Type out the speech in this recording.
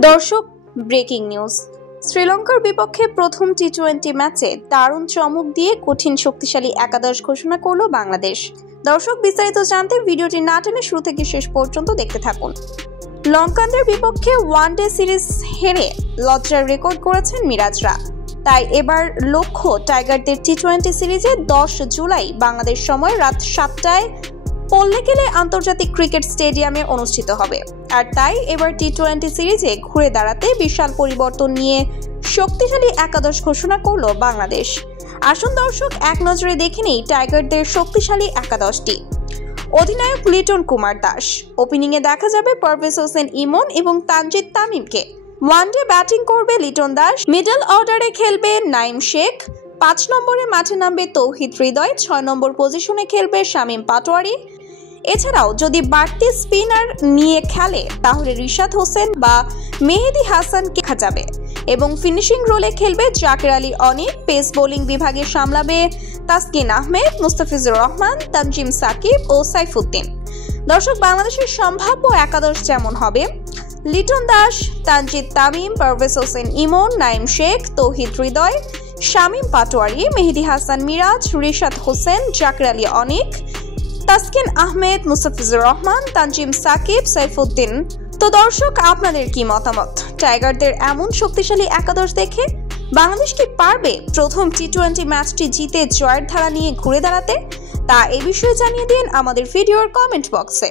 দর্শক, breaking news. শ্রীলঙ্কার বিপক্ষে প্রথম টি-20 ম্যাচে দারুণ চমক দিয়ে কঠিন শক্তিশালী একাদশ ঘোষণা করল বাংলাদেশ। দর্শক, বিস্তারিত জানতে ভিডিওটি না টেনে শুরু থেকে শেষ পর্যন্ত দেখতে থাকুন। লঙ্কানদের বিপক্ষে ওয়ানডে সিরিজ হেরে লজ্জার রেকর্ড করেছেন মিরাজরা। তাই এবার লক্ষ্য টাইগারদের টি-20 সিরিজে 10 জুলাই বাংলাদেশ সময় রাত 7টায় পল্লেকেলে আন্তর্জাতিক ক্রিকেট স্টেডিয়ামে অনুষ্ঠিত হবে। আর তাই এবার টি-20 সিরিজে ঘুরে দাঁড়াতে বিশাল পরিবর্তন নিয়ে শক্তিশালী একাদশ ঘোষণা করল বাংলাদেশ। আসুন দর্শক, এক নজরে দেখে নেই টাইগারদের শক্তিশালী একাদশটি। অধিনায়ক লিটন কুমার দাস। ওপেনিংয়ে দেখা যাবে পারভেজ হোসেন ইমন এবং তানজিদ তামিমকে। ওয়ানডে ব্যাটিং করবে লিটন দাস। মিডল অর্ডারে খেলবে নাইম শেখ। 5 নম্বরে মাঠে নামবে তৌহিদ হৃদয়। 6 নম্বর পজিশনে খেলবে শামীম পাটোয়ারি। এছাড়াও যদি বাড়তি স্পিনার নিয়ে খেলে তাহলে রিশাদ হোসেন বা মেহেদী হাসানকে দেখা যাবে এবং ফিনিশিং রোলে খেলবে জাকির আলী অনিক। পেস বোলিং বিভাগে সামলাবে তাসকিন আহমেদ, মুস্তাফিজুর রহমান, তানজিম সাকিব ও সাইফুদ্দিন। দর্শক, বাংলাদেশের সম্ভাব্য একাদশ যেমন হবে: লিটন দাস, তানজিদ তামিম, পারভেজ হোসেন ইমন, নাইম শেখ, তৌহিদ হৃদয়, শামীম পাটোয়ারি, মেহেদী হাসান মিরাজ, রিশাদ হোসেন, জাকির আলী অনিক, তাসকিন আহমেদ, মুস্তাফিজুর রহমান, তানজিম সাকিব, সাইফুদ্দিন। তো দর্শক, আপনাদের কি মতামত? টাইগারদের এমন শক্তিশালী একাদশ দেখে বাংলাদেশ কি পারবে প্রথম টি-20 ম্যাচটি জিতে জয়ের ধারা নিয়ে ঘুরে দাঁড়াতে? তা এই বিষয়ে জানিয়ে দিন আমাদের ভিডিওর কমেন্ট বক্সে।